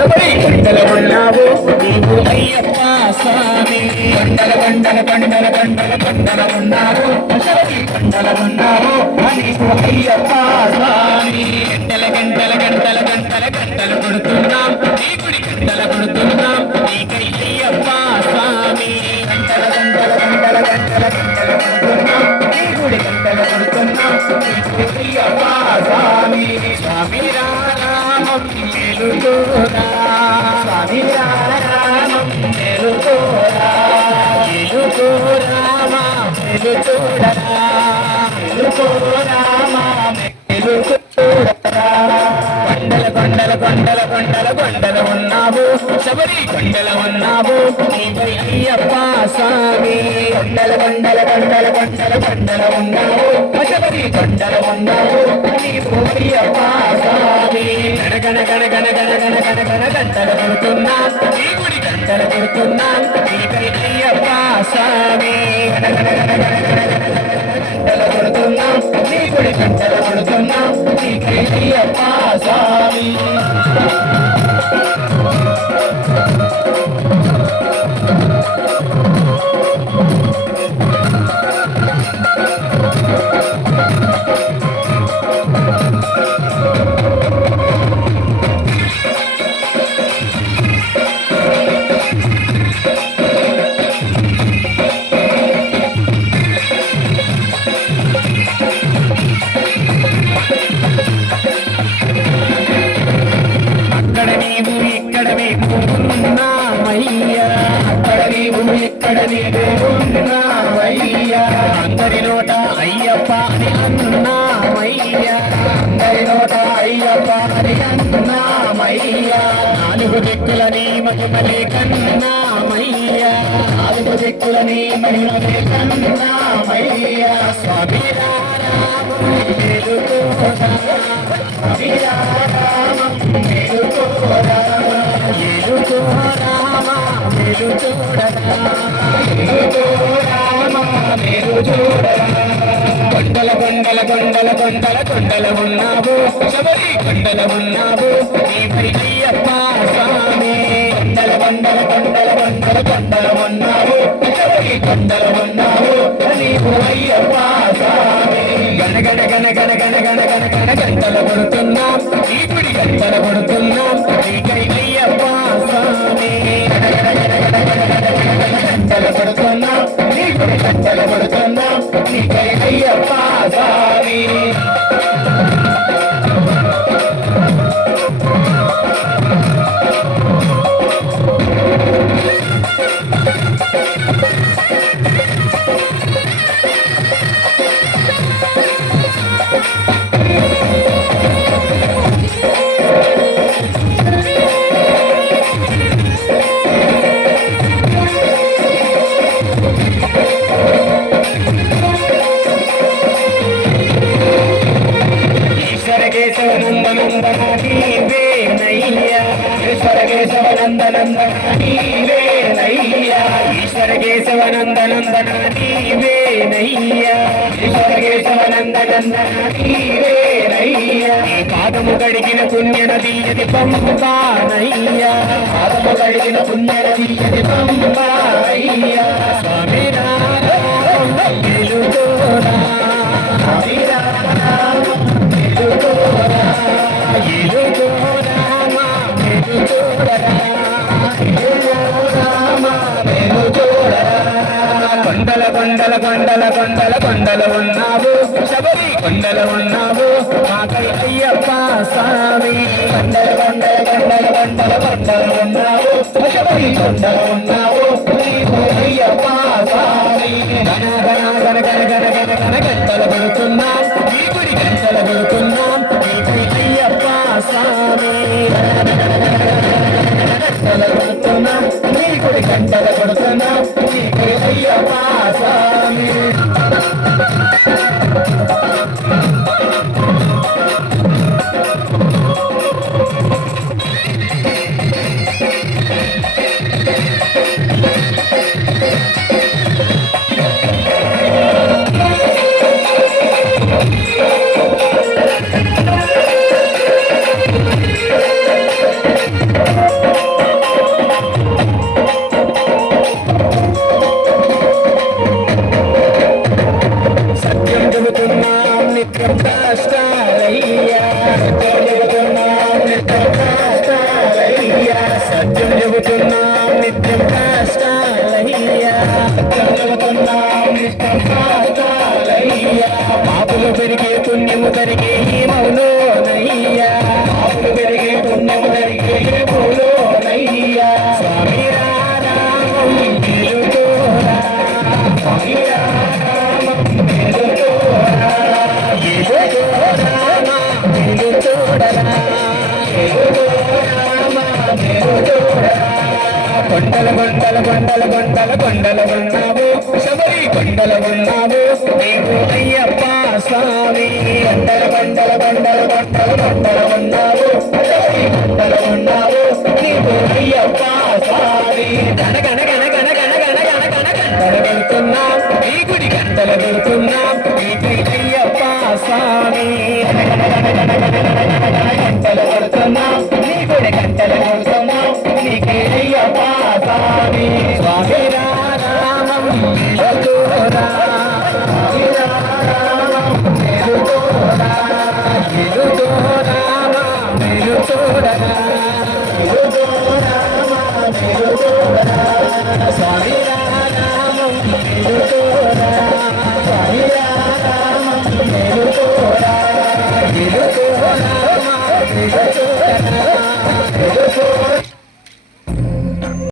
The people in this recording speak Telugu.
శబరి కొండల ఉన్నావు నీవు అయ్యప్ప స్వామి కొండల కొండల కొండల కొండల కొండల ఉన్నావు శబరి కొండల ఉన్నావు నీవు అయ్యప్ప స్వామి గంటల గంటల గంటల గంటల గంటలు కొడుతున్నాం నీ గుడి గంటలు కొడుతున్నాం నీకై అయ్యప్ప స్వామి గంటల గంటల గంటల గంటల గంటలు కొడుతున్నాం నీ గుడి గంటలు కొడుతున్నాం నీకై అయ్యప్ప స్వామి స్వామి రామం మేలుకోరా స్వామి రామం మేలుకోరా మేలుకోరామా మేలుకోరా మేలుకోరామా మేలుకోరా కొండల కొండల కొండల కొండల కొండల ఉన్నావు శబరి కొండల ఉన్నావు నీపై అయ్యప్ప స్వామి కొండల కొండల కొండల కొండల కొండల ఉన్నావు శబరి కొండల ఉన్నావు నీవు అయ్యప్ప స్వామి గణ గణ గణ గణ గణ గణ గణ గంటలు కొడుతున్నా నీ గుడి గంటలు కొడుతున్నా నీపై అయ్యప్ప స్వామి గణ గణ గణ గణ గణ గంటలు కొడుతున్నా నీ గుడి గంటలు కొడుతున్నా నీపై అయ్యప్ప స్వామి అందరి నోట అయ్యప్ప అని అన్నామయ్యా అందరి నోట అయ్యప్ప అని అన్నామయ్యా నాలుగు దిక్కులని మహిమలే కన్నామయ్యా నాలుగు దిక్కులని మహిమలే కన్నామయ్యా స్వామి రామం మేలుకోరా స్వామి రామం మేలుకోరా మేలుకోరామా మేలుచూడరా కొండల కొండల కొండల కొండల కొండల ఉన్నావు శబరి కొండల ఉన్నావు నీపై అయ్యప్ప స్వామి కొండల కొండల కొండల కొండల కొండల ఉన్నావు శబరి కొండల ఉన్నావు నీవు అయ్యప్ప స్వామి గణ గణ గణ గణ గణ గణ గణ గణ గంటలు కొడుతున్నాం ఈ గుడి గంటలు కొడుతున్నాం నీకై అయ్యప్ప స్వామి గంటలు కొడుతున్నాం నీ గుడి గంటలు కొడుతున్నాం నీకై అయ్యప్ప స్వామి ఈశ్వర కేశవనందనందన నీవేనయ్యా ఈశ్వర కేశవనందనందన నీవేనయ్యా పాదము గడిగిన పుణ్య నది అది పంపానయ్యా పాదము గడిగిన పుణ్య నది అది పంపానయ్యా స్వామి రామం మేలుకోరా స్వామి రామం మేలుకోరా మేలుకోరామా మేలుకోరా కొండల కొండల కొండల కొండల కొండల ఉన్నావు శబరి కొండల ఉన్నావు మాకై అయ్యప్ప స్వామి కొండల కొండల కొండల కొండల కొండల ఉన్నావు శబరి కొండల ఉన్నావు నీవు అయ్యప్ప స్వామి గణ గణ గణ గణ గణ గణ గణ గంటలు కొడుతున్నాం ఈ గుడి గంటలు కొడుతున్నాం నీకై అయ్యప్ప స్వామి గంటలు కొడుతున్నాం నీ గుడి గంటలు కొడుతున్నాం నీకై అయ్యప్ప స్వామి గెలుతున్నాం నిత్యం కష్టాలయ్యా గెలుతున్నాం నిత్యం కష్టాలయ్యా పాపులు పెరిగే పుణ్యము కరిగే మౌలోనయ్యా పాపులు పెరిగే పుణ్యము కరిగే మౌలోనయ్యా స్వామి రామం గెలుతోరా స్వామి రామం గెలుతోరా గెలుతోరా గెలుతోడరా కొండల కొండల కొండల కొండల కొండల ఉన్నావు శబరి కొండల ఉన్నావు నీకు అయ్యప్ప స్వామి కొండల కొండల కొండల కొండల కొండల ఉన్నావు శబరి కొండల ఉన్నావు నీకు అయ్యప్ప స్వామి గణ గణ గణ గణ గణ గణ గణ గణ గంటలు వెళ్తున్నాం ఈ గుడి గంటలు వెళ్తున్నాం నీకు అయ్యప్ప స్వామి గంటలు వెళ్తున్నాం నీ గుడి గంటలు వెళ్తున్నాం నీకే అయ్యప్ప స్వామి స్వామి రామం గెలుతోరా గెలుతోరా గెలుతోరా గెలుతోరా గెలుతోరా స్వామి